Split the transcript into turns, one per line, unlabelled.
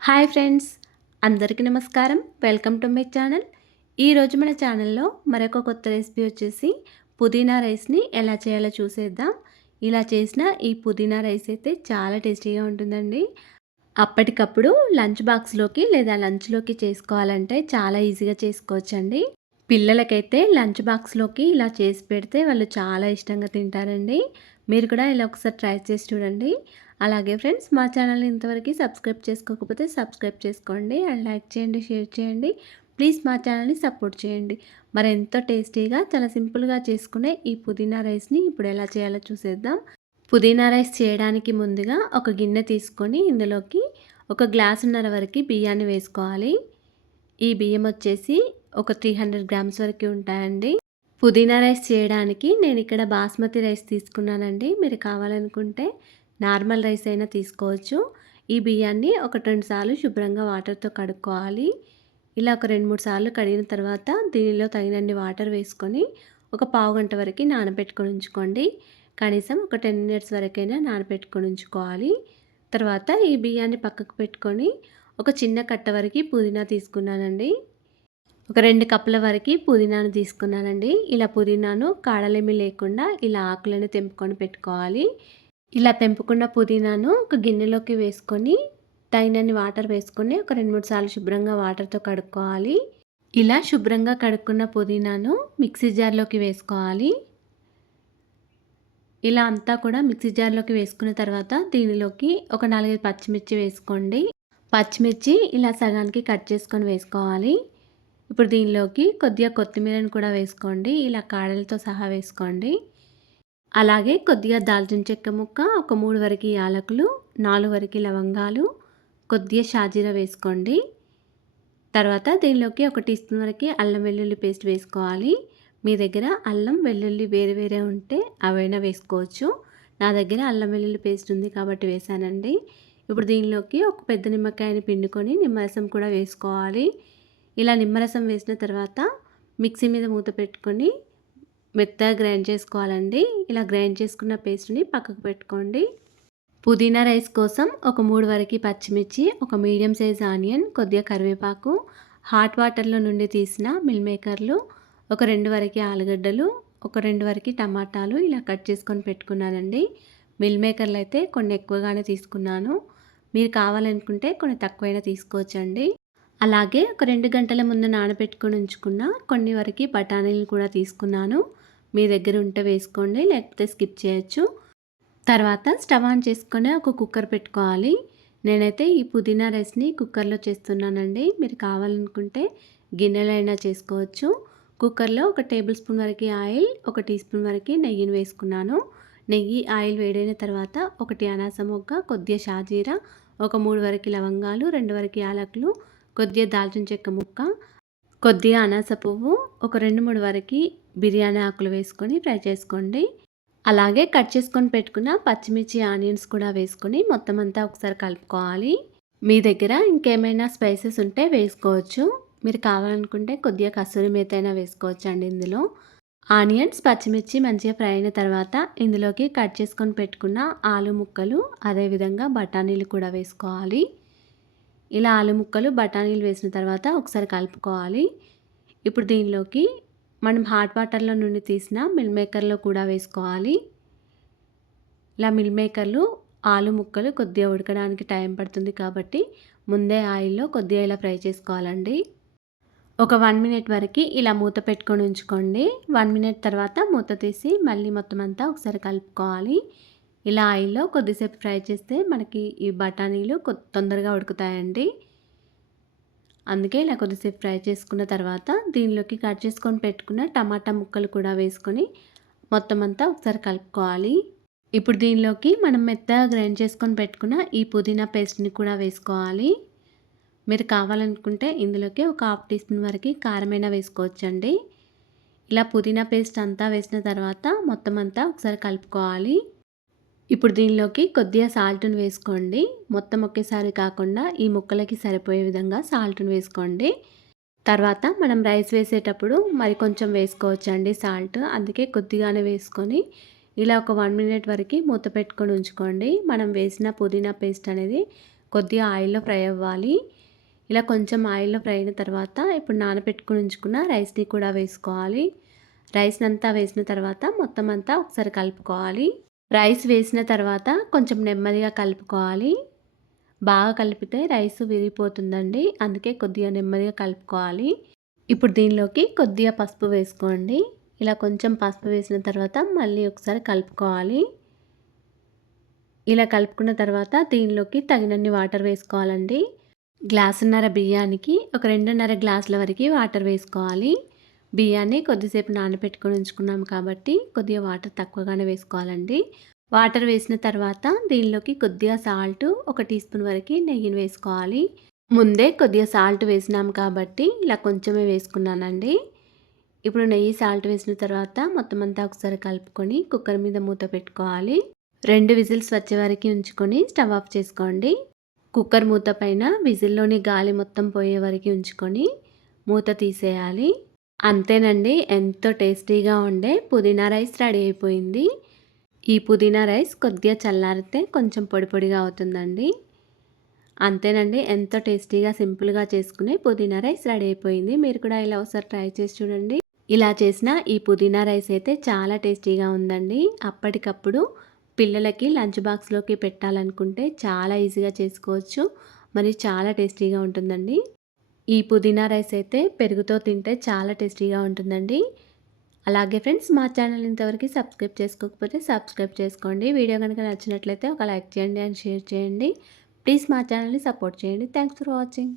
Hi friends అందరికీ నమస్కారం. Welcome to my channel. ఈరోజు మన ఛానల్లో మరొక కొత్త రెసిపీ వచ్చేసి పుదీనా రైస్ని ఎలా చేయాలో చూసేద్దాం. ఇలా చేసిన ఈ పుదీనా రైస్ అయితే చాలా టేస్టీగా ఉంటుందండి. అప్పటికప్పుడు లంచ్ బాక్స్లోకి లేదా లంచ్లోకి చేసుకోవాలంటే చాలా ఈజీగా చేసుకోవచ్చండి. పిల్లలకైతే లంచ్ బాక్స్లోకి ఇలా చేసి పెడితే వాళ్ళు చాలా ఇష్టంగా తింటారండి. మీరు కూడా ఇలా ఒకసారి ట్రై చేసి చూడండి. అలాగే ఫ్రెండ్స్ మా ఛానల్ని ఇంతవరకు సబ్స్క్రైబ్ చేసుకోకపోతే సబ్స్క్రైబ్ చేసుకోండి అండ్ లైక్ చేయండి షేర్ చేయండి. ప్లీజ్ మా ఛానల్ని సపోర్ట్ చేయండి. మరి ఎంతో టేస్టీగా చాలా సింపుల్గా చేసుకునే ఈ పుదీనా రైస్ని ఇప్పుడు ఎలా చేయాలో చూసేద్దాం. పుదీనా రైస్ చేయడానికి ముందుగా ఒక గిన్నె తీసుకొని ఇందులోకి ఒక గ్లాసున్నర వరకు బియ్యాన్ని వేసుకోవాలి. ఈ బియ్యం వచ్చేసి ఒక త్రీ హండ్రెడ్ గ్రామ్స్ వరకు ఉంటాయండి. పుదీనా రైస్ చేయడానికి నేను ఇక్కడ బాస్మతి రైస్ తీసుకున్నానండి. మీరు కావాలనుకుంటే నార్మల్ రైస్ అయినా తీసుకోవచ్చు. ఈ బియ్యాన్ని ఒక రెండు సార్లు శుభ్రంగా వాటర్తో కడుక్కోవాలి. ఇలా ఒక రెండు మూడు సార్లు కడిగిన తర్వాత దీనిలో తగినన్ని వాటర్ వేసుకొని ఒక పావు గంట వరకు నానబెట్టుకొని ఉంచుకోండి. కనీసం ఒక టెన్ మినిట్స్ వరకైనా నానబెట్టుకొని ఉంచుకోవాలి. తర్వాత ఈ బియ్యాన్ని పక్కకు పెట్టుకొని ఒక చిన్న కట్ట వరకు పుదీనా తీసుకున్నానండి. ఒక రెండు కప్పుల వరకు పుదీనాను తీసుకున్నానండి. ఇలా పుదీనాను కాడలేమి లేకుండా ఇలా ఆకులను తెంపుకొని పెట్టుకోవాలి. ఇలా తెంపుకున్న పుదీనాను ఒక గిన్నెలోకి వేసుకొని తగినన్ని వాటర్ వేసుకొని ఒక రెండు మూడు సార్లు శుభ్రంగా వాటర్తో కడుక్కోవాలి. ఇలా శుభ్రంగా కడుక్కున్న పుదీనాను మిక్సీ జార్లోకి వేసుకోవాలి. ఇలా అంతా కూడా మిక్సీ జార్లోకి వేసుకున్న తర్వాత దీనిలోకి ఒక నాలుగైదు పచ్చిమిర్చి వేసుకోండి. పచ్చిమిర్చి ఇలా సగానికి కట్ చేసుకొని వేసుకోవాలి. ఇప్పుడు దీనిలోకి కొద్దిగా కొత్తిమీరని కూడా వేసుకోండి. ఇలా కాడలతో సహా వేసుకోండి. అలాగే కొద్దిగా దాల్చిన చెక్క ముక్క ఒక మూడు వరకు యాలకులు నాలుగు వరకు లవంగాలు కొద్దిగా షాజీరా వేసుకోండి. తర్వాత దీనిలోకి ఒక టీ స్పూన్ వరకు అల్లం వెల్లుల్లి పేస్ట్ వేసుకోవాలి. మీ దగ్గర అల్లం వెల్లుల్లి వేరే వేరే ఉంటే అవైనా వేసుకోవచ్చు. నా దగ్గర అల్లం వెల్లుల్లి పేస్ట్ ఉంది కాబట్టి వేసానండి ఇప్పుడు దీనిలోకి ఒక పెద్ద నిమ్మకాయని పిండుకొని నిమ్మరసం కూడా వేసుకోవాలి. ఇలా నిమ్మరసం వేసిన తర్వాత మిక్సీ మీద మూత పెట్టుకొని మెత్తగా గ్రైండ్ చేసుకోవాలండి. ఇలా గ్రైండ్ చేసుకున్న పేస్ట్ని పక్కకు పెట్టుకోండి. పుదీనా రైస్ కోసం ఒక మూడు వరకు పచ్చిమిర్చి ఒక మీడియం సైజ్ ఆనియన్ కొద్దిగా కరివేపాకు హాట్ వాటర్లో నుండి తీసిన మిల్ మేకర్లు ఒక రెండు వరకు ఆలుగడ్డలు ఒక రెండు వరకు టమాటాలు ఇలా కట్ చేసుకొని పెట్టుకున్నానండి. మిల్ మేకర్లు అయితే కొన్ని ఎక్కువగానే తీసుకున్నాను. మీరు కావాలనుకుంటే కొన్ని తక్కువైనా తీసుకోవచ్చండి. అలాగే ఒక రెండు గంటల ముందు నానబెట్టుకొని ఉంచుకున్న కొన్ని వరకు బఠానీలు కూడా తీసుకున్నాను. మీ దగ్గర ఉంటే వేసుకోండి లేకపోతే స్కిప్ చేయొచ్చు. తర్వాత స్టవ్ ఆన్ చేసుకొని ఒక కుక్కర్ పెట్టుకోవాలి. నేనైతే ఈ పుదీనా రైస్ని కుక్కర్లో చేస్తున్నానండి. మీరు కావాలనుకుంటే గిన్నెలైనా చేసుకోవచ్చు. కుక్కర్లో ఒక టేబుల్ స్పూన్ వరకు ఆయిల్ ఒక టీ స్పూన్ వరకు నెయ్యిని వేసుకున్నాను. నెయ్యి ఆయిల్ వేడైన తర్వాత ఒకటి అనాస మొగ్గ కొద్దిగా షాజీరా ఒక మూడు వరకు లవంగాలు రెండు వరకు యాలకులు కొద్దిగా దాల్చిన చెక్క ముక్క కొద్దిగా అనాస పువ్వు ఒక రెండు మూడు వరకు బిర్యానీ ఆకులు వేసుకొని ఫ్రై చేసుకోండి. అలాగే కట్ చేసుకొని పెట్టుకున్న పచ్చిమిర్చి ఆనియన్స్ కూడా వేసుకొని మొత్తం అంతా ఒకసారి కలుపుకోవాలి. మీ దగ్గర ఇంకేమైనా స్పైసెస్ ఉంటే వేసుకోవచ్చు. మీరు కావాలనుకుంటే కొద్దిగా కసూరి మేత అయినా వేసుకోవచ్చు అండి ఇందులో. ఆనియన్స్ పచ్చిమిర్చి మంచిగా ఫ్రై అయిన తర్వాత ఇందులోకి కట్ చేసుకొని పెట్టుకున్న ఆలు ముక్కలు అదేవిధంగా బఠానీలు కూడా వేసుకోవాలి. ఇలా ఆలు ముక్కలు బఠానీలు వేసిన తర్వాత ఒకసారి కలుపుకోవాలి. ఇప్పుడు దీనిలోకి మనం హాట్ వాటర్లో నుండి తీసిన మిల్ మేకర్లో కూడా వేసుకోవాలి. ఇలా మిల్ మేకర్లు ఆలు ముక్కలు కొద్దిగా ఉడకడానికి టైం పడుతుంది కాబట్టి ముందే ఆయిల్లో కొద్దిగా ఇలా ఫ్రై చేసుకోవాలండి. ఒక వన్ మినిట్ వరకు ఇలా మూత పెట్టుకొని ఉంచుకోండి. వన్ మినిట్ తర్వాత మూత తీసి మళ్ళీ మొత్తం అంతా ఒకసారి కలుపుకోవాలి. ఇలా ఆయిల్లో కొద్దిసేపు ఫ్రై చేస్తే మనకి ఈ బఠానీలు తొందరగా ఉడుకుతాయండి. అందుకే ఇలా కొద్దిసేపు ఫ్రై చేసుకున్న తర్వాత దీనిలోకి కట్ చేసుకొని పెట్టుకున్న టమాటా ముక్కలు కూడా వేసుకొని మొత్తం అంతా ఒకసారి కలుపుకోవాలి. ఇప్పుడు దీనిలోకి మనం మెత్తగా గ్రైండ్ చేసుకొని పెట్టుకున్న ఈ పుదీనా పేస్ట్ని కూడా వేసుకోవాలి. మీరు కావాలనుకుంటే ఇందులోకి ఒక హాఫ్ టీ స్పూన్ వరకు కారమైనా వేసుకోవచ్చండి. ఇలా పుదీనా పేస్ట్ అంతా వేసిన తర్వాత మొత్తం అంతా ఒకసారి కలుపుకోవాలి. ఇప్పుడు దీనిలోకి కొద్దిగా సాల్ట్ను వేసుకోండి. మొత్తం ఒకేసారి కాకుండా ఈ ముక్కలకి సరిపోయే విధంగా సాల్ట్ను వేసుకోండి. తర్వాత మనం రైస్ వేసేటప్పుడు మరి కొంచెం వేసుకోవచ్చండి సాల్ట్. అందుకే కొద్దిగానే వేసుకొని ఇలా ఒక వన్ మినిట్ వరకు మూత పెట్టుకొని ఉంచుకోండి. మనం వేసిన పుదీనా పేస్ట్ అనేది కొద్దిగా ఆయిల్లో ఫ్రై అవ్వాలి. ఇలా కొంచెం ఆయిల్లో ఫ్రై అయిన తర్వాత ఇప్పుడు నానబెట్టుకుని ఉంచుకున్న రైస్ని కూడా వేసుకోవాలి. రైస్ని అంతా వేసిన తర్వాత మొత్తం అంతా ఒకసారి కలుపుకోవాలి. రైస్ వేసిన తర్వాత కొంచెం నెమ్మదిగా కలుపుకోవాలి. బాగా కలిపితే రైస్ విరిగిపోతుందండి. అందుకే కొద్దిగా నెమ్మదిగా కలుపుకోవాలి. ఇప్పుడు దీనిలోకి కొద్దిగా పసుపు వేసుకోండి. ఇలా కొంచెం పసుపు వేసిన తర్వాత మళ్ళీ ఒకసారి కలుపుకోవాలి. ఇలా కలుపుకున్న తర్వాత దీనిలోకి తగినన్ని వాటర్ వేసుకోవాలండి. గ్లాసున్నర బియ్యానికి ఒక రెండున్నర గ్లాసుల వరకు వాటర్ వేసుకోవాలి. బియ్యాన్ని కొద్దిసేపు నానబెట్టుకొని ఉంచుకున్నాం కాబట్టి కొద్దిగా వాటర్ తక్కువగానే వేసుకోవాలండి. వాటర్ వేసిన తర్వాత దీనిలోకి కొద్దిగా సాల్ట్ ఒక టీ స్పూన్ వరకు నెయ్యిని వేసుకోవాలి. ముందే కొద్దిగా సాల్ట్ వేసినాం కాబట్టి ఇలా కొంచెమే వేసుకున్నానండి. ఇప్పుడు నెయ్యి సాల్ట్ వేసిన తర్వాత మొత్తం అంతా ఒకసారి కలుపుకొని కుక్కర్ మీద మూత పెట్టుకోవాలి. రెండు విజిల్స్ వచ్చే వరకు ఉంచుకొని స్టవ్ ఆఫ్ చేసుకోండి. కుక్కర్ మూత పైన విజిల్లోని గాలి మొత్తం పోయే వరకు ఉంచుకొని మూత తీసేయాలి. అంతేనండి ఎంతో టేస్టీగా ఉండే పుదీనా రైస్ రెడీ అయిపోయింది. ఈ పుదీనా రైస్ కొద్దిగా చల్లారితే కొంచెం పొడి పొడిగా అవుతుందండి. అంతేనండి ఎంతో టేస్టీగా సింపుల్గా చేసుకునే పుదీనా రైస్ రెడీ అయిపోయింది. మీరు కూడా ఇలా ఒకసారి ట్రై చేసి చూడండి. ఇలా చేసిన ఈ పుదీనా రైస్ అయితే చాలా టేస్టీగా ఉందండి. అప్పటికప్పుడు పిల్లలకి లంచ్ బాక్స్లోకి పెట్టాలనుకుంటే చాలా ఈజీగా చేసుకోవచ్చు. మరి చాలా టేస్టీగా ఉంటుందండి. ఈ పుదీనా రైస్ అయితే పెరుగుతో తింటే చాలా టేస్టీగా ఉంటుందండి. అలాగే ఫ్రెండ్స్ మా ఛానల్ ఇంతవరకు సబ్స్క్రైబ్ చేసుకోకపోతే సబ్స్క్రైబ్ చేసుకోండి. వీడియో కనుక నచ్చినట్లయితే ఒక లైక్ చేయండి అండ్ షేర్ చేయండి. ప్లీజ్ మా ఛానల్ని సపోర్ట్ చేయండి. Thanks for watching.